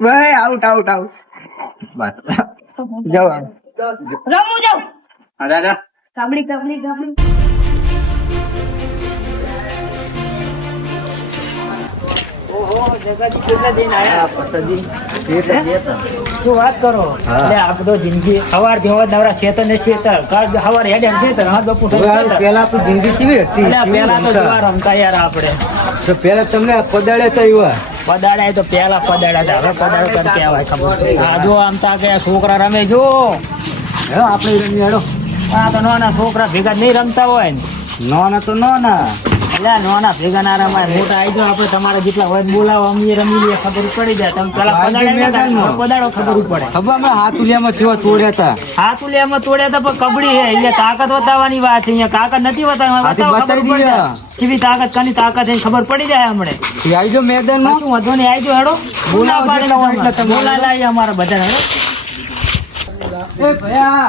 ભાઈ out out out જાઓ રમું જાઉં દાદા કબડ્ડી કબડ્ડી કબડ્ડી શું વાત કરો એટલે આ બધો જિંદગી સવાર થી નવરા શેતર ને શેતર સવાર હેડે શેતર હા બપુ પેલા તો જિંદગી કેવી હતી પેલા તો જુવાર રમતા યાર આપણે તો પેલા તમને પદાડે તો એવા પદાડા તો પેલા પદાડા હતા હવે પદાડો કરી કહેવાય ખબર આ જો આમ તા કે છોકરા રમે જો આપણે રમી હેડો આ તો નાના છોકરા ભેગા નહીં રમતા હોય ને નાના તો નાના એટલે નાના ભેગા ના રમાય મોટા આવી જાવ આપણે તમારા જેટલા હોય બોલાવો અમે રમી લઈએ ખબર પડી જાય તમે પેલા પદાડો ખબર પડે ખબર અમે હાથુલિયામાં કેવા તોડ્યા હતા હાથુલિયામાં તોડ્યા હતા પણ કબડ્ડી છે અહીંયા તાકાત બતાવવાની વાત છે અહીંયા તાકાત નથી બતાવવાની કેવી તાકાત કની તાકાત છે ખબર પડી જાય હમણે આવજો મેદાનમાં શું વાંધો નહીં આવજો હેડો બોલાયેલા અમારા બધા હેડો એ ભયા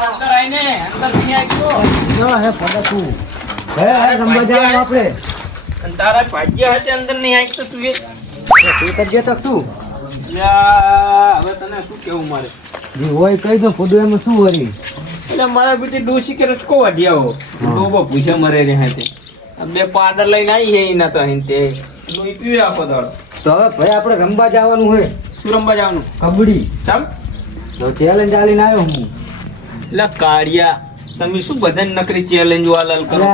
અંદર આવીને અંદર નહીં આવજો હે પડા તું હે રમવા જવાનું આપણે તારા ભાગ્ય હતી અંદર નહીં આવી તો તું તું કરજે તો તું હવે તને શું કેવું મારે જી હોય કહી દો ખુદ એમાં શું વરી એટલે મારા બેટી ડોસી કે રસકો વાઢ્યા ડોબો પૂછે મરે રહે છે બે પાવડર લઈને આવી છે એના તો અહીં તે લોહી પીવે આખો દાડો તો હવે ભાઈ આપણે રમવા જવાનું હોય શું રમવા જવાનું કબડ્ડી તમ તો ચેલેન્જ આલીને આવ્યો હું એટલે કાળિયા તમે શું બધાને નકરી ચેલેન્જ વાલલ કરો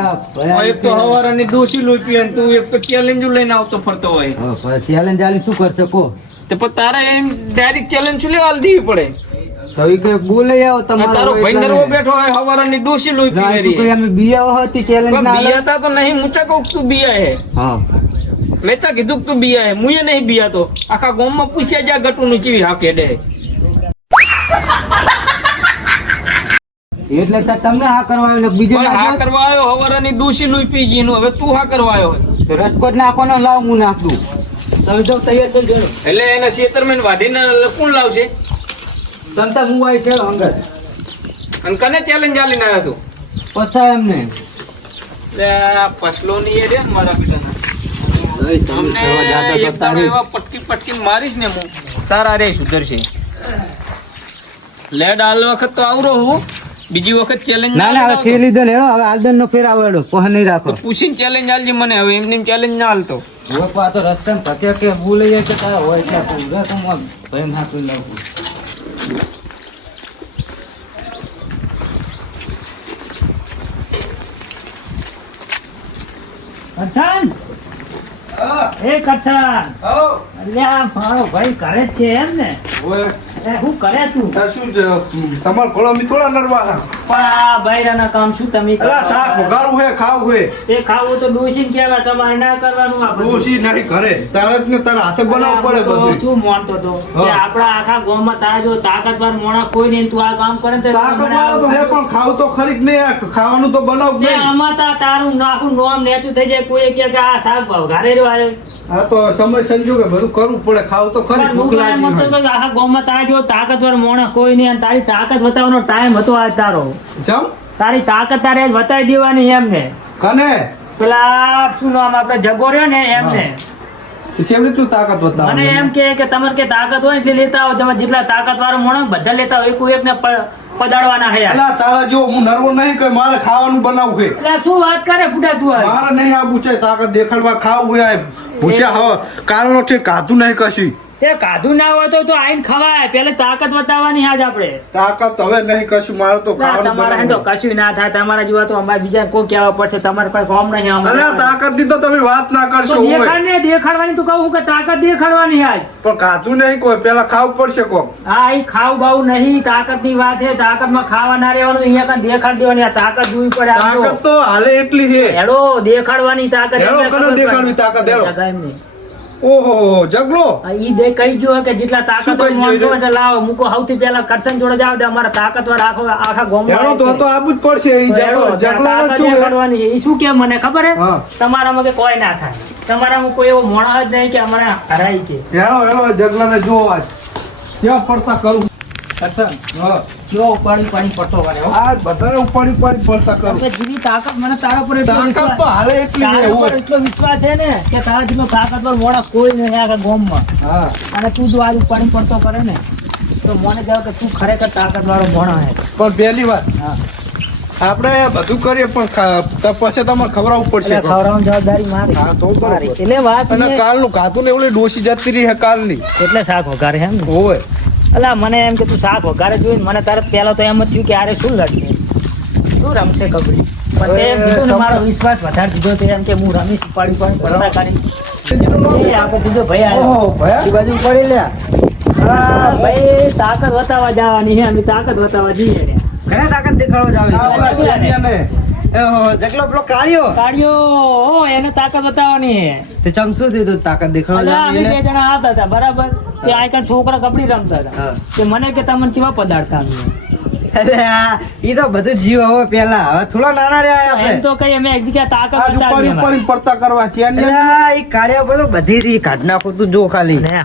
એક તો હવારાની ડોસી લોહી પીવે ને તું એક તો ચેલેન્જ લઈને આવતો ફરતો હોય ચેલેન્જ આલી શું કરશે કો તો પણ તારે એમ ડાયરેક્ટ ચેલેન્જ શું લેવા દેવી પડે તો એ કઈ બોલે આવો તમારો તારો ભાઈ નરવો બેઠો હોય હવારાની ડોસી લોહી પીવે કોઈ અમે બિયા હતી ચેલેન્જ ના બિયાતા તો નહીં મુચા કહું તું બિયા હે હા મેં તો કીધું તું બિયા હે મુએ નહીં બિયા તો આખા ગામમાં પૂછ્યા જા ગટુ નું ચીવી હા કેડે એટલે તો તમને હા કરવા આવ્યો બીજો હા કરવા આવ્યો હવારાની ડોસી લોહી પી ગઈ નું હવે તું હા કરવા આવ્યો રસકોટ નાખવાનો લાવ હું નાખું તમે જો તૈયાર થઈ જજો એટલે એના ખેતરમાં વાઢીને કોણ લાવશે સંતા હું આવી છે હંગર અને કને ચેલેન્જ આલીને આવ્યો તું પછા એમને એટલે પસલો ની એ રે મારા બેટાના અમને એક દાડો એવા પટકી મારીશ ને હું તારા રે સુધરશે લેડ હાલ વખત તો આવરો હું બીજી વખત ચેલેન્જ ના ના હવે ફેર લીધો લેડો હવે આલદન નો ફેર આવેડો કોહ નહીં રાખો પૂછીને ચેલેન્જ આલજી મને હવે એમની ચેલેન્જ ના હાલતો હવે પા તો રસ્તા ભટકે કે બોલે કે તારા હોય એટલે પૂરા તો મન ભય ના કોઈ લાવું કરછન એ કરછન અલ્યા મારો ભાઈ કરે જ છે એમ ને હું કરે તું શું તમાર ઘોડો મી થોડા નરવા પા બૈરાના કામ શું તમે અલા શાક વઘારું હે ખાવ હે તે ખાવું તો ડોસીને કહેવા તમારે ના કરવાનું આ બધું ડોસી નહીં ઘરે તારે જ ને તારા હાથે બનાવવું પડે બધું શું માનતો તો કે આપણા આખા ગામમાં તારા જો તાકાતવાર મોણા કોઈ નહીં તું આ કામ કરે ને તાકતવાળો તો હે પણ ખાવ તો ખરી જ નહીં ખાવાનું તો બનાવ તે નહીં આમાં તારું નાખું નોમ નેચું થઈ જાય કોઈ કે આ શાક ઘારે રહ્યો આરે હા તો સમય સંજોગે બધું કરવું પડે ખાવ તો ખરી ભૂખ લાગી હોય આખા ગામમાં તારા જો તાકાતવાર મોણા કોઈ નહીં અને તારી તાકાત બતાવવાનો ટાઈમ હતો આજ તારો જમ તારી તાકાત તારે આજ બતાવી દેવાની એમને કને પેલા શું નામ આપણે જગો રહ્યો ને એમને ચેવડી તું તાકાત બતાવ મને એમ કે તમારે કે તાકાત હોય એટલે લેતા આવો તમે જેટલા તાકાતવાળો મોણો બધા લેતા હોય કોઈ એકને પદાડવાના હે અલા તારા જો હું નરવો નહીં કે મારે ખાવાનું બનાવવું છે એટલે શું વાત કરે ફૂટા તું આ? મારે નહીં આવું છે તાકાત દેખાડવા ખાવું હે ભૂસ્યા હવે કારણો છે કાધું નહીં કશું તે કાધું ના હોય તો આઈને ખવાય પેલે તાકાત બતાવવાની આજ આપણે તાકાત હવે નહીં કશું મારે તો ખાવાનું તમારે તો બનાવવું કશું ના થાય તમારા જેવા તો અમારે બીજા કોઈ કહેવા પડશે તમારે કોઈ કોમ નહીં અરે તાકાત ની તો તમે વાત ના કરશો તો હોય. દેખાડવાની તું કહું કે તાકાત દેખાડવાની આજ પણ કાધું નહીં કોઈ પેલા ખાવું પડશે કોક હા એ ખાવ બાવ નહીં તાકાત ની વાત છે તાકાત માં ખાવા ના રહેવાનું અહીંયા કાંઈ દેખાડ દેવાની આ તાકાત જોવી પડે આમ તો. તાકાત તો હાલે એટલી છે હેડો દેખાડવાની તાકાત હેડો, કનો દેખાડવી તાકાત, હેડો. જગાય નહીં. ઓહો જગલો ઈ દે કહી ગયો કે જેટલા શું તાકાતવર કહી ગયો માણસો છે? એટલે લાવો મૂકો સૌથી પહેલા કરશન જોડે જાવ દે અમારા તાકાતવર આખા ગામમાં હેડો તો આબુ જ પડશે ઈ જગલાને શું હે? કરવાની એ શું કે મને ખબર હે હા. તમારામાં કે કોઈ ના થાય તમારામાં કોઈ એવો મોણા જ નહીં કે અમારે હરાય કે હેડો જગલાને જો આજ ક્યાં પડતા કરું હા જો પાણી પટ્ટો કરે હો. આ બધાને ઉપાડી પડતા કરું આપણે જેવી તાકાત મને તારા પર એટલો તાકાત વિશ્વાસ- તો હાલે એટલી જ તારા પર હોય. એટલો વિશ્વાસ છે ને કે તારા જેટલો તાકાતવર મોણા કોઈ નહીં આખા ગામમાં હા અને તું જો આજ પાણી પડતો કરે ને તો મને કહે કે તું ખરેખર તાકાતવાળો મોણો હે પણ પહેલી વાત હા આપણે બધું કરીએ પણ પછી તમારે ખવડાવવું પડશે એટલે ખવડાવવાની જવાબદારી મારી હા, તો બરોબર. મારી. એટલે વાત અને ને- કાલનું ખાતું ને એવું ડોસી જતી રહી હે કાલની એટલે શાક વઘારે એમ ને હોય અલા મને એમ કે તું શાક વઘારે જોઈને મને તરત પહેલા તો એમ જ થયું કે આરે શું લડશે શું રમશે કબડ્ડી પણ તે એમ કીધું ને મારો વિશ્વાસ વધારે દીધો તે એમ કે હું રમીશ પાડી ભરતા કરી આપણે કીધું ભાઈ આવ્યો. ઓહો ભયા એ બાજુ પડી લે હા, ભાઈ તાકાત બતાવવા જવાની છે અમે તાકાત બતાવવા જઈએ ને ઘરે તાકાત દેખાડવા જાવ આપણા જેઠિયાને. જગલો પેલો કાળિયો કાઢ્યો એને તાકાત બતાવવાની છે. તે ચમચું દીધું તાકાત દેખાડવા અલા, અમે જાવ બે જણા આવતા હતા બરાબર તે આઈકન છોકરા કબડ્ડી રમતા હતા હા. તે મને કે તમને કેવા પદાર્થતા અરે આ ઈ તો બધું જીવ હવે પેલા હવે થોડા નાના રહ્યા એમ આપણે તો કઈ અમે એક જગ્યા તાકાત આજ બતાવી ઉપાડી અમારે. ઉપાડી પડતા કરવા ચેન ને અરે આ ઈ કાળિયા પર તો બધી રી કાઢ નાખું તું જો ખાલી ને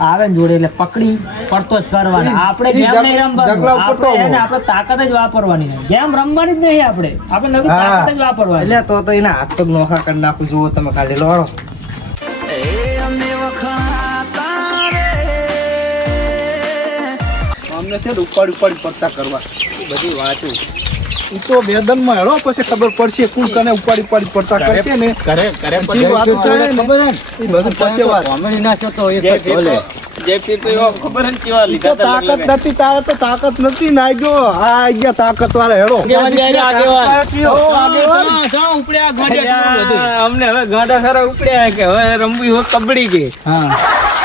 આવે ને જોડે એટલે પકડી પડતો જ કરવાનો આપણે ઈ ગેમ નહીં જગલા રમવાનું ઉપર તો આપણે એને આપણે તાકાત જ વાપરવાની નહીં. ગેમ રમવાની જ નહીં આપણે નવી હા. તાકાત જ વાપરવાની એટલે તો એના હાથ પગ નોખા કરી નાખું જુઓ તમે ખાલી લોડો અમને છે ને ઉપાડી પડતા કરવા બધી વાંચું ઈ તો બેદનમાં હેડો પછી ખબર પડશે કોણ કને ઉપાડી પડતા કરશે ને કરે જે વાત થાય ને ખબર હે ને? ઈ બધું પછી વાત કોમેડી નાખ્યો તો એ જય તો બોલે. પીર તો એવા ખબર હે ને કેવા ઈ તો લીધા હતા તાકાત નથી તારે તો તાકાત નથી ના જો આ આઈ ગયા તાકાત વાળા હેડો આગેવાન જાય આગેવાન. ઓ, આગેવાન. અમને હવે ગાંડા સારા ઉપડ્યા કે હવે રમવી હોય કબડ્ડી કે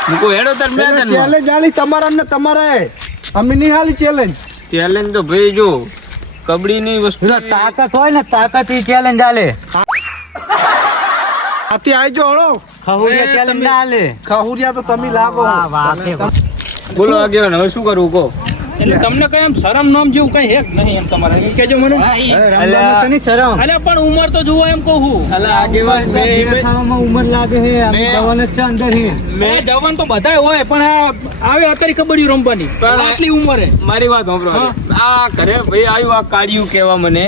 મૂકો હેડો તાર મેદાનમાં. ચેલેન્જ આલી તમારા ને તમારા અમે નહીં હાલી ચેલેન્જ ચેલેન્જ તો ભાઈ જો કબડ્ડી ની વસ્તુ જો તાકાત હોય ને તાકાત ઈ ચેલેન્જ આલે આથી આઈજો હળો ખહુરિયા ચેલેન્જ ના આલે ખહુરિયા તો તમે લાગો વાહ, વાહ, તે વાહ. બોલો આગેવાન હવે શું કરવું કહો. એટલે તમને કઈ એમ શરમ નામ જેવું કઈ હે નહીં એમ તમારે એમ કેજો મને. રમવામાં તો નહીં શરમ અલ્યા પણ ઉંમર તો જુઓ એમ કહું છું. અલા આગેવાન ધીરે થવામાં ઉંમર લાગે છે આમ મેં- જવાન જ છે અંદર હે મેં જવાન તો બધાય હોય પણ આ આવે અત્યારે કબડ્ડી રમવાની આટલી ઉંમરે મારી વાત સાંભળો આ ઘરે ભાઈ આવ્યું આ કાઢ્યું કેવા મને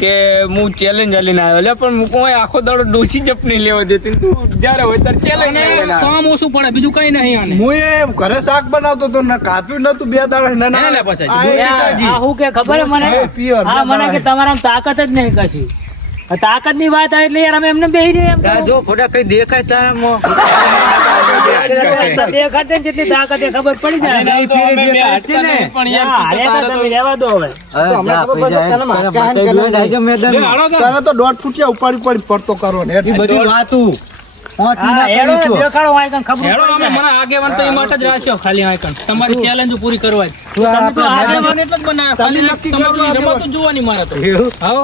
કે હું ચેલેન્જ આલીને આવ્યો એટલે પણ હું કોઈ આખો દાડો ડોસી જપ નહીં લેવા દેતી ને તું જ્યારે હોય ત્યારે ચેલેન્જ કામ ઓછું પડે બીજું કઈ નહીં આને હું એ ઘરે શાક બનાવતો તો ને કાપ્યું નતું બે દાડા ના ના, ના, પાછા. આ એ આ હું કે ખબર હે મને Pure, હા મને કે તમારામાં તાકાત જ નહીં કશી તાકાત ની વાત આવે એટલે યાર અમે એમને બેહી રહ્યા એમ ત્યાં જો ખોટા કઈ દેખાય તારા મોં. દેખાતે ને જેટલી તાકાત એ ખબર પડી જાય નહીં ફેરી દેખાતી ને. હા, હાલે તો તમે રહેવા દો હવે હવે જા પઈ જાય. તારા માટે જોઈને આવજો મેદાનમાં. તને તો 1.5 ફૂટિયા ઉપાડી પડતો કરો ને ઈ બધી વાતું પાંચ હા, મિનિટ હેડો કરી ને છો. દેખાડો આ કણ ખબર હેડો પડી અમે જાય. મને આગેવાન તો એ માટે જ રાખ્યો ખાલી આ કણ તમારી ચેલેન્જ પૂરી કરવા જ તું આ તમે તો આપણા આગેવાન એટલે જ બનાવ્યા ખાલી તમે નક્કી તમારું કરો આગેવાન. રમતું જોવાની મારે તો એવું? હાઓ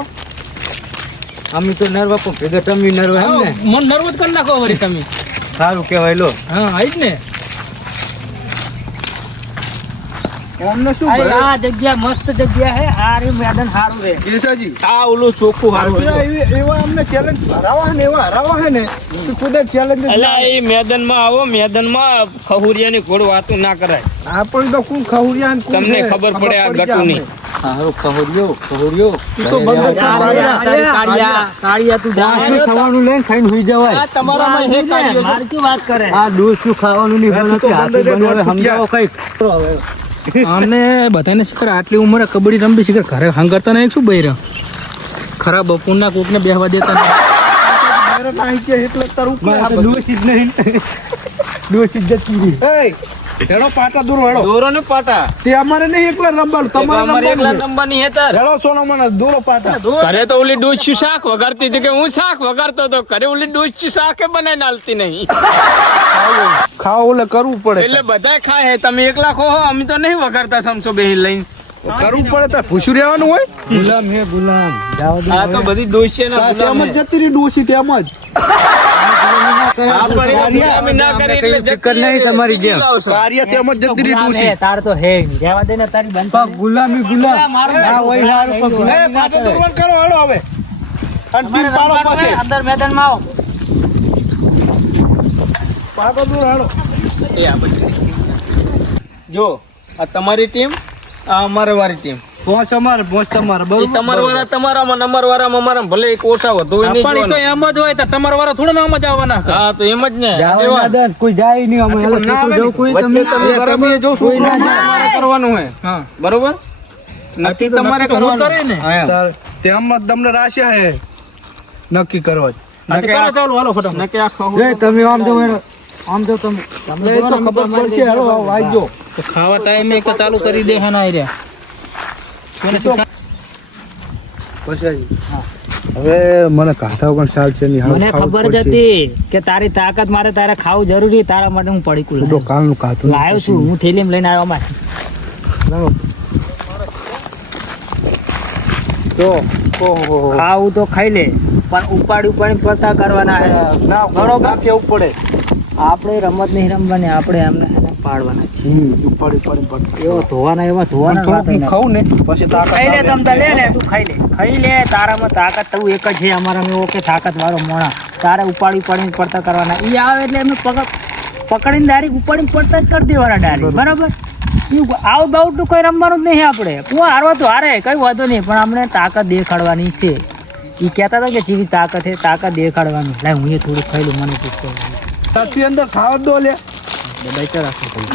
અમે તો નરવા પણ ભેગા તમે નરવા એમ ને મન નર્વસ કરી નાખો વળી તમે સારું કહેવાય લો હા આઈ જ ને અમને શું આ ભરે? આ જગ્યા મસ્ત જગ્યા હે આ રે મેદાન સારું રે કેશાજી આ ઓલું ચોખ્ખું હારું પેલા એવા અમને challenge હરાવા હે ને એવા હરાવા હે ને તો ખુદ જ challenge જ અલા એ મેદાનમાં આવો મેદાનમાં ખહુરિયાની ઘોડ વાતું ના કરાય આપણે તો કોણ ખવડિયા ને કોણ તમને છે? ખબર પડે આ પડી જાય ગટુની. અમને. સારું કહુર્યો ઈ તો બંધ જ આ થાય. કાળિયા તું જા ખાવાનું લઈને ખાઈને સુઈ જવાય તમારામાં હે કાઢ્યો છે. મારી શું વાત કરે આ ડોસું ખાવાનું નહીં આ તો બનાવતી, હાથી બંધ જ બનાવે, સમજાવો કઈક અમને બધાને શીખર આટલી ઉંમરે કબડ્ડી રમવી શીખર ઘરે હંગારતા નહીં શું બૈરા ખરાબ બપોરના કોકને બેહવા દેતા નહીં. મારે નાહી ગયા એટલે તાર ઉપર મારે આ તો બધું. ડોસી જ નહીં ડોસી જ જતી રહી. એય, હેડો પાટા દૂર હેડો દોરો ને પાટા તે અમારે નહીં એકવાર રમવાનું તમારે અમારે એકલા રમવાનું રમવાની હે તાર હેડો સોનો મને દૂરો પાટા ઘરે તો ઓલી ડોચી શાક વગાડતી હતી કે હું શાક વગાડતો તો ઘરે ઓલી ડોચી શાકે બનાવીને આલતી નહીં ખાવા ઓલે કરવું પડે એટલે બધા ખાય હે તમે એકલા ખો અમે તો નહીં વગાડતા સમસો બેહી લઈને કરવું પડે તાર ભૂસું રહેવાનું હોય ગુલામ હે ગુલામ જાવા દે આ તો બધી ડોચી તેમ જ જતી રહી ડોસી તેમ જ તમારી જેમ કાર્ય તેમ જ જતી રહી ડૂસી. તાર તો હે નહીં. રહેવા દે ને તારી બંધ પણ ગુલામી ગુલામ મારું ના હોય હારું, પણ ગુલામી ના પાટો કરાય. દોરવાનું કરો હેડો હવે અને ટીમ પાડો પાસે અંદર મેદાનમાં આવો. પાટો દોર હેડો. જો આ તમારી ટીમ આ અમારી વાળી ટીમ પોંચ અમારે પોંચ તમારે એ બરોબર તમારા વાળા તમારામાં ને અમારા વાળામાં અમારામાં ભલે એક ઓછા વધુ હોય નહીં પણ ઈ તો જોવાનું. એમ જ હોય તો તમારા વાળા થોડા ના મજા આવવાના. હા તો એમ જ ને જાવા ના દે, કોઈ જાય નહીં અમે ના આવે જવું કોઈ વચ્ચે તમે તમે તમે જો કોઈ ના તમારે કરવાનું હોય હા. બરોબર નક્કી તમારે કરવાનું ને હા. તેમ જ તમને રાશ્યા હે નક્કી કરવા જ. નક્કી આ- ચાલો હાલો ફટાફટ. નક્કી આખો એ તમે આમ જાઓ હેડો. આમ જાઓ તમે એ તો ખબર પડશે હેડો વાગજો. તો ખાવા ટાઈમે એક ચાલુ કરી દે હે ના આયરા. હવે મને કાંઠા વગર ચાલ છે નહીં. મને ખબર જ હતી કે તારી તાકાત મારે તારે ખાવું જરૂરી. તારા માટે હું પડીકું લાવ્યો. કાલનું કાતું લાવ્યો છું હું થેલીમાં લઈને આવ્યો અમારે. તો ખાવું તો ખાઈ લે પણ ઉપાડી પડતા કરવાના હે. ના બરોબર કેવું પડે. આપણે રમત નહીં રમવાની, આપણે એમને એને પાડવાના છે. ઉપાડી પડી એવો ધોવાના એવા ધોવાના વાત થોડુંક નહીં. ખાવું ને પછી તાકાત ખાઈ લે આવે. તમ તાર લે ને તું ખાઈ લે તારામાં તાકાત તું એક જ છે. અમારામાં એવો કે તાકાત વાળો મોણા તારે ઉપાડી પડતા કરવાના. ઈ આવે એટલે એમને પકડીને ડાયરેક્ટ ઉપાડીને પડતા જ કરી દેવાના ડાયરેક્ટ. બરાબર આઉટ બાઉટ નું કઈ રમવાનું જ નહીં. આપણે હું હારવા તો હારે કઈ વાંધો નહીં, પણ અમને તાકાત દેખાડવાની છે. ઈ કહેતા હતા કે જેવી તાકાત છે તાકાત દેખાડવાની. લાય હું એ થોડું ખાઈ લઉં, મને પૂછતો ત્યાંથી અંદર ખાવા દો લે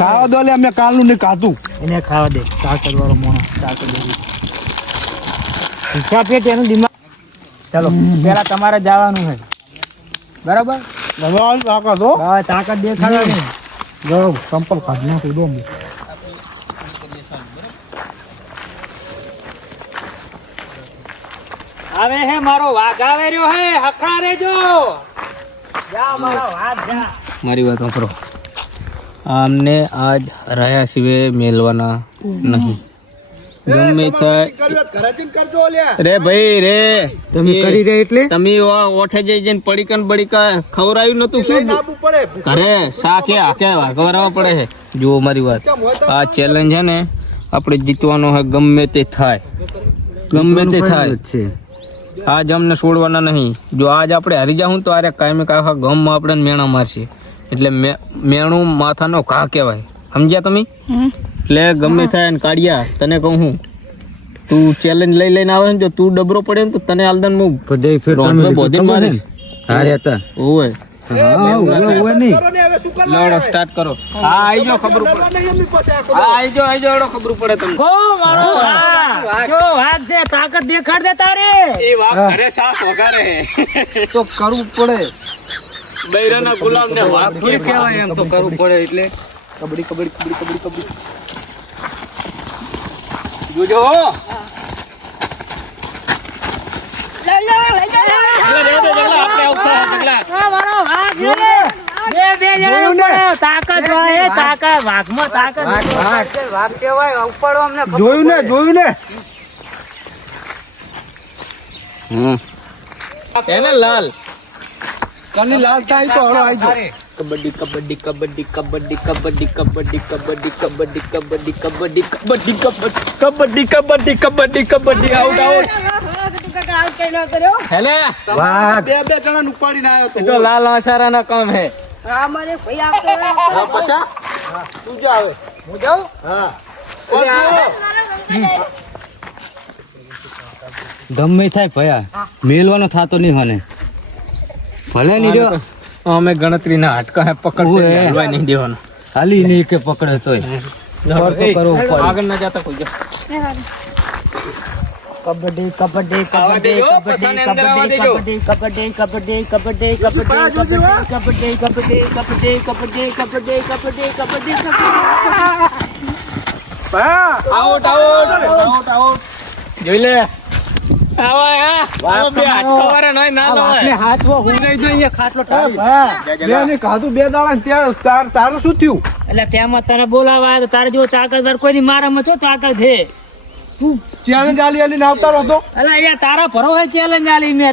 ખાવા દો લે. અમે કાલનું નહીં ખાધું. એને ખાવા દે. તાકાત વાળો મોણો તાકાત દે. ઈચ્છા પેટ એનું દિમાગ. ચાલો પેલા તમારે જવાનું છે. બરાબર ભગવાન તાકાત હો. હવે તાકાત દેખાડવાની. જો સંપલ ખાધ નાખી દો. આવે હે મારો વાઘ આવે રહ્યો હે. હખા રેજો. જા મારો વાઘ જા. મારી વાત સાંભળો. આમને આજ રહ્યા સિવાય મેલવાના નહીં. ગમે થાય ઘરેથી કરજો લે. રે ભાઈ રે તમે કરી રહ્યા એટલે તમે ઓઠે જઈને પડીકન બડીકા ખવરાયું નતું શું આપવું પડે. ઘરે શાકે હાકે વાગવરાવા પડે છે. જુઓ મારી વાત, આ ચેલેન્જ છે ને આપણે જીતવાનો હોય ગમે તે થાય, ગમે તે થાય. છે આજ અમને છોડવાના નહીં. જો આજ આપણે હારી જાઉં તો આરે કાયમી કાંઈ ગમમાં આપણે મેણા મારશે. એટલે મેણું માથાનો ઘા કહેવાય. સમજ્યા તમે? એટલે ગમે થાય ને કાઢ્યા તને કહું હું, તું ચેલેન્જ લઈને આવે ને જો તું ડબરો પડે ને તો તને આલદન હું ભજાઈ ફેર રોંધો બોધી મારે. હારે હતા ઓય હા ઓવે નહીં લડો સ્ટાર્ટ કરો. હા આઈ જો ખબર પડે. હા આઈ જો એડો ખબર પડે તમને. ઓ મારો વાઘ. જો વાઘ છે તાકાત દેખાડ દે તારે. એ વાઘ ઘરે સાફ વગારે તો કરવું પડે. બૈરાના ગુલામ ને વાઘ થોડી કહેવાય એમ તો કરવું પડે એટલે કબડ્ડી કબડ્ડી કબડ્ડી કબડ્ડી જોજો આ મારો વાઘ છે ને. બે જણા પડે. તાકાત હોય તાકાત વાઘમાં તાકાત. વાત કહેવાય ઉપાડો અમને જોયું ને એને લાલ કની લાલ થાય તો હળો આવી જાઓ. કબડ્ડી કબડ્ડી કબડ્ડી કબડ્ડી કબડ્ડી કબડ્ડી કબડ્ડી કબડ્ડી કબડ્ડી કબડ્ડી કબડ્ડી કબડ્ડી કબડ્ડી કબડ્ડી કબડ્ડી આઉટ હેલે વાહ બે જણા ઉપાડીને આવ્યો એ તો લાલ આશારા ના કામ હે. પછા તું જા આવે. હું જાઉં હા ગમે થાય ભયા મેલવાનો થાતો નહીં મને ભલે નહીં રહ્યો અમે ગણતરી ના હાટકા હે પકડશે ઓય. હલવાઈ નહીં દેવાનો. હાલી નહીં કે પકડે તોય તો કરવું પડે. આગળ ના જાતા કોઈ જા. કબડ્ડી કબડ્ડી આવા દેજો, કબડ્ડી પછાને અંદર આવા દેજો. Kabaddi kabaddi kabaddi kabaddi kabaddi kabaddi kabaddi kabaddi kabaddi kabaddi kabaddi kabaddi out out out out જોઈ લે. આવા હે આવો બે હાટકા વાળા નહીં ના આપણે હોય. હાથવો હું નહીં જો અહીંયા ખાટલો ટાળી. બે ને ખાધું 2 દાડા ને ત્યાં તારું શું થયું? એટલે તેમાં તને બોલાવા તો તારે જેવો તાકાતવાર કોઈની મારામાં છો તાકાત છે. તું ચેલેન્જ આલી આલીને આવતા રહો તો એટલે અહીંયા તારા ભરો હોય ચેલેન્જ આલી મેં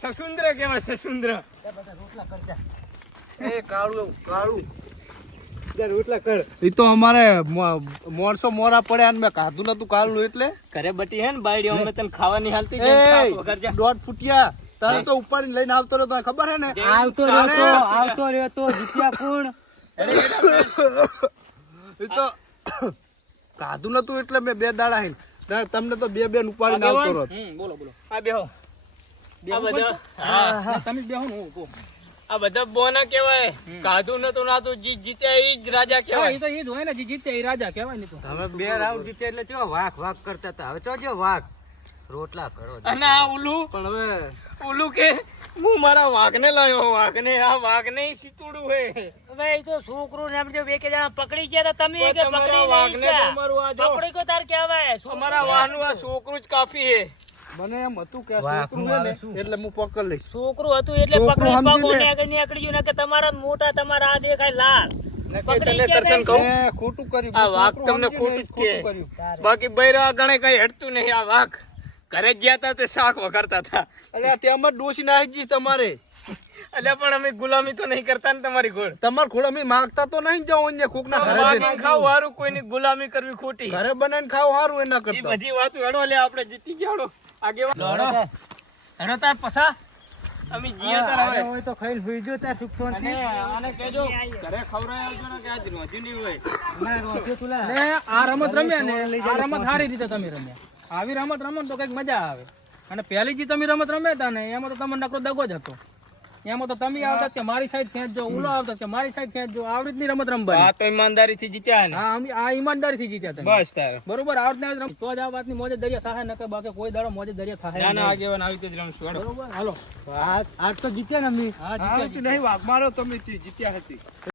સસુંદ્ર કેવાય સસુંદ્ર. એ કાળું કાળું રોટલા કર. એ તો અમારે મોરસો મોરા પડ્યા ને મેં ખાધું નતું કાળું એટલે ઘરે બટી હે ને બાયડી અમે તને ખાવાની હાલતી એ શાક વગર જા. દોઢ ફૂટિયા તારે તો ઉપાડીને લઈને આવતો રહ્યો તને ખબર હે ને આવતો રહ્યો તો જીત્યા કોણ? એ તો ખાધું નતું એટલે મેં 2 દાડા હે તમને તો બે ઉપાડીને આવતો રહ્યો. બોલો બોલો. આ બેહો. આ બધા હા તમે બેહો ને હું કહું. આ બધા બોના કહેવાય. કાધું નતું નાતું જીત્યા ઈ જ રાજા હા, કહેવાય. એ તો એ જ હોય ને જે જીતે એ રાજા કહેવાય ને તો. હવે 2 રાઉન્ડ જીતે એટલે ચો વાઘ વાઘ કરતા હતા. હવે ચો જો વાઘ રોટલા કરો. અને આ ઉલું પણ હવે ઉલું કે હું મારા વાઘને લાયો વાઘને આ વાઘને સીતુડું હે. હવે એ તો છોકરું ને એમ જો બે કે જણા પકડી ગયા તા તમે કે તમારા પકડી વાઘને નહીં તો ગયા. અમારું આ જો પકડી કો તાર કહેવાય અમારા વાહનું આ છોકરું જ કાફી હે. મને એમ હતું કે આ વાહ, છોકરું હે ને એટલે હું પકડ લઈશ. છોકરું હતું એટલે છોકરું પકડી સમજી પગો લે. ને આગળ નીકળી ગયું ને કે તમારા મોટા તમારા આ દેખાય લાલ ને કે પકડી તને ગયા કરશન નહીં. કહું મેં ખોટું કર્યું. આ વાઘ છોકરું તમને સમજી ખોટું જ લે, કે. કર્યું. બાકી બૈરા ગણે કઈ હટતું નહીં. આ વાઘ ઘરે જ ગયા તા તે શાક વઘારતા હતા. અલ્યા ત્યાં જ ડોસી નાખી જી તમારે એટલે પણ અમે ગુલામી તો નહીં કરતા ને તમારી ગોળ. તમાર ખોડા મેં માંગતા તો નહીં જાઓ અન્ય કોકના ઘરે વાગીને જઈને. ખાવ હારું કોઈની ગુલામી કરવી ખોટી. ઘરે બનાવીને ખાવ સારું એના એ કરતા બધી વાતો હેડો લે આપણે જીતી ગયા આગેવાન હેડો તાર પસા અમે જીએ તાર હવે. હોય તો ખાઈને સુઈ જો ત્યાં સુખ શાંતિ. આને કહેજો ઘરે ખવડાવી આવજો ને કે આજ રોજી નહીં હોય. ના રોટલી તુલા. ને આ રમત રમ્યા ને આ રમત સારી રીતે તમે રમ્યા. આવી રમત રમો ને તો કઈક મજા આવે. અને પહેલી જે તમે રમત રમ્યા હતા ને એમાં તો તમને નકરો દગો જ હતો. એમાં તો તમે આવતા કે મારી સાઈડ ખેંચજો, ઉલો આવતા કે મારી સાઈડ ખેંચજો. આવી રીતની રમત રમવાની. આ તો ઈમાનદારીથી જીત્યા ને. હા આ ઈમાનદારીથી જીત્યા તમે. બસ તાર. બરોબર આ રીતના રમ તો જ આ વાતની મોજે દરિયા થાય ને કે બાકી કોઈ દાડો મોજે દરિયા થાય ના ના નહીં. આગેવાન આવી રીતે જ રમશું હેડો. બરોબર હાલો આજ તો જીત્યા ને અમે. હા જીત્યા, નહીં વાઘ મારો તમે જીત્યા હતી.